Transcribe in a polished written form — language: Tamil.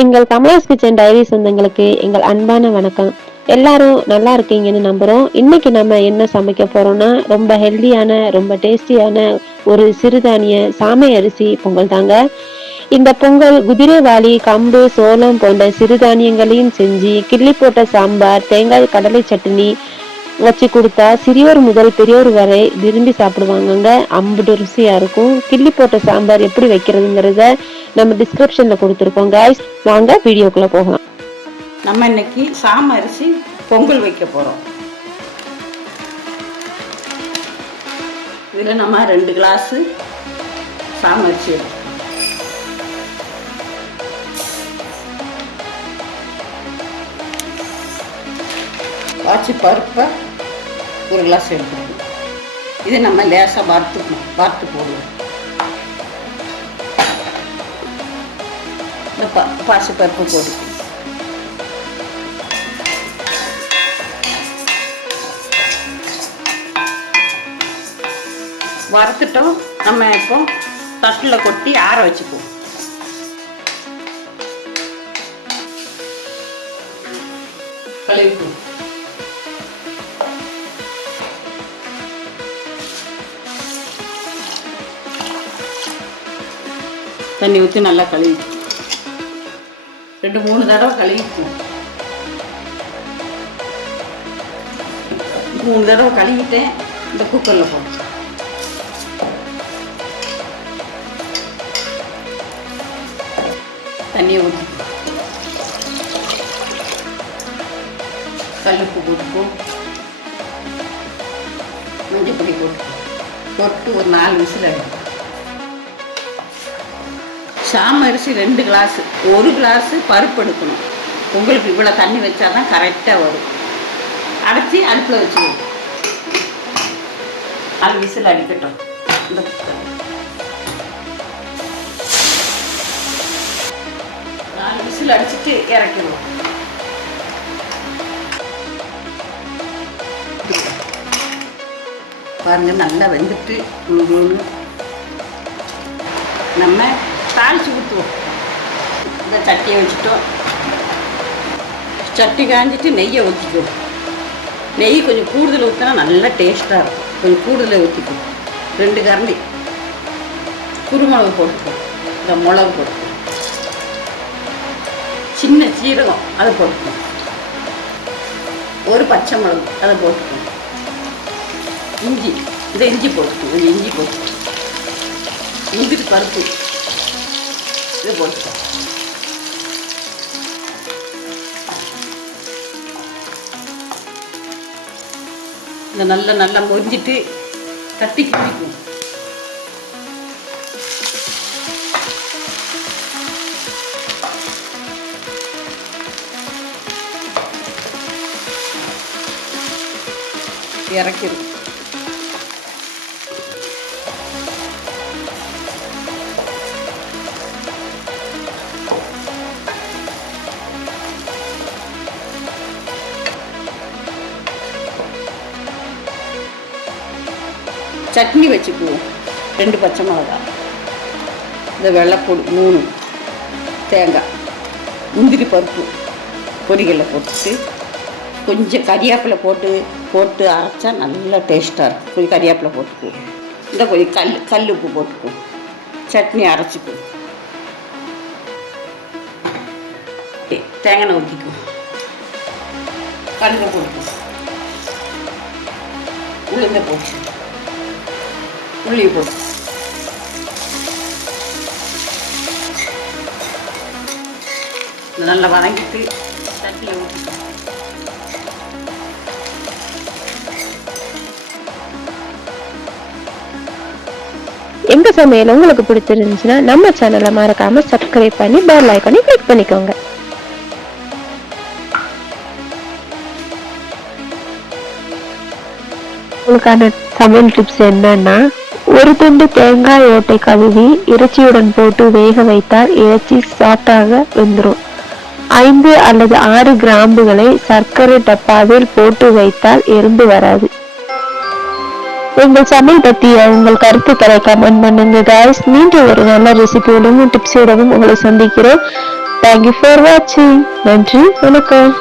எங்கள் கமலாஸ் கிச்சன் டைரி சொந்தங்களுக்கு எங்கள் அன்பான வணக்கம். எல்லாரும் நல்லா இருக்கீங்கன்னு நம்புறோம். இன்னைக்கு நம்ம என்ன சமைக்க போறோம்னா ரொம்ப ஹெல்தியான ரொம்ப டேஸ்டியான ஒரு சிறுதானிய சாமை அரிசி பொங்கல் தாங்க. இந்த பொங்கல் குதிரைவாளி கம்பு சோளம் போன்ற சிறுதானியங்களையும் செஞ்சு கிள்ளி போட்ட சாம்பார் தேங்காய் கடலை சட்னி வச்சு கொடுத்தா சிறியோர் முதல் பெரியோர் வரை விரும்பி சாப்பிடுவாங்கங்க. அம்புட்டு ருசியா இருக்கும். கிள்ளி போட்ட சாம்பார் எப்படி வைக்கிறதுங்கிறத நம்ம டிஸ்கிரிப்ஷன்ல கொடுத்துருக்கோம் காய்ஸ். வாங்க வீடியோக்குள்ள போகலாம். நம்ம இன்னைக்கு சாமை அரிசி பொங்கல் வைக்க போறோம். இதுல நம்ம 2 கிளாஸ் சாமை அரிசி எடுத்துக்கணும். காய்ச்சி பருப்பை 1 கிளாஸ் எடுத்துக்கணும். இது நம்ம லேசாக வறுத்து போடுவோம். இந்த பாசி பருப்பு போடுவோம். வறுத்துட்டோம். நம்ம இப்போ தட்டில் கொட்டி ஆற வச்சுக்குவோம். கழுவிக்குவோம். தண்ணி ஊற்றி நல்லா கழுவி 2-3 தடவை கழுவிக்குவோம். 3 தடவை கழுவிட்டேன். இந்த குக்கரில் போட்டு தண்ணியை ஊற்றி கல்லுப்பு போட்டுப்போம். மஞ்சள் பொடி போட்டு ஒரு 4 விசில் அடிக்கும். சாமை அரிசி 2 கிளாஸ், 1 கிளாஸ் பருப்பு எடுக்கணும். உங்களுக்கு இவ்வளோ தண்ணி வச்சா தான் கரெக்டாக வரும். அடைச்சி அடுப்பில் வச்சுக்கணும். 4 விசில் அடிக்கட்டும். இந்த 4 விசில் அடிச்சுட்டு இறக்கிடுவோம். பாருங்க, நல்லா வெந்துட்டு நம்ம தாளிச்சு ஊற்றுவோம். இந்த சட்டியை வச்சுட்டோம். சட்டி காஞ்சிட்டு நெய்யை ஊற்றிக்குவோம். நெய் கொஞ்சம் கூடுதல் ஊற்றினா நல்லா டேஸ்ட்டாக இருக்கும். கொஞ்சம் கூடுதலை ஊற்றிக்குவோம். 2 கரண்டி குருமிளகு போட்டுக்குவோம். இந்த மிளகு போட்டுக்குவோம். சின்ன சீரகம் அதை போட்டுக்குவோம். ஒரு பச்சை மிளகு அதை போட்டுக்குவோம். இஞ்சி, இந்த இஞ்சி போட்டுக்குவோம். கொஞ்சம் இஞ்சி போட்டுக்குவோம். முந்திரி பருப்பு இது போட்டுக்கோம். இந்த நல்லா மொரிஞ்சிட்டு தட்டி குடிக்கும். இறக்கிடும். சட்னி வச்சுக்குவோம். 2 பச்சை மிளகாய், இந்த வெள்ளைப்பொடி 3, தேங்காய், முந்திரி பருப்பு பொரிகளை போட்டுட்டு கொஞ்சம் கறிவேப்பிலை போட்டு அரைச்சா நல்லா டேஸ்ட்டாக இருக்கும். கொஞ்சம் கறிவேப்பிலை போட்டுக்குவோம். இந்த கொஞ்சம் கல் உப்பு போட்டுக்குவோம். சட்னி அரைச்சிக்குவோம். தேங்காய் ஊற்றிக்குவோம். கடுகு போட்டுக்குவோம். உளுந்த போட்டு உள்ளி போட்டு நல்லா வதங்கிட்டு சட்டியில் ஊற்றிக்கணும். எங்க சமையல் உங்களுக்கு பிடிச்சிருந்துச்சுன்னா நம்ம சேனலை மறக்காம சப்ஸ்கிரைப் பண்ணி பெல் ஐகானை கிளிக் பண்ணிக்கோங்க. உங்களுக்கான சமையல் டிப்ஸ் என்னன்னா, 1 துண்டு தேங்காய் ஓட்டை கழுவி இறைச்சியுடன் போட்டு வேக வைத்தால் இறைச்சி சாஃப்டாக வெந்துடும். 5 அல்லது 6 கிராம்புகளை சர்க்கரை டப்பாவில் போட்டு வைத்தால் எறும்பு வராது. உங்கள் சமையல் பற்றிய உங்கள் கருத்துக்களை கமெண்ட் பண்ணுங்க guys. மீண்டும் ஒரு நல்ல ரெசிபியோடவும் டிப்ஸோடவும் உங்களை சந்திக்கிறோம். தேங்க்யூ ஃபார் வாட்சிங். நன்றி, வணக்கம்.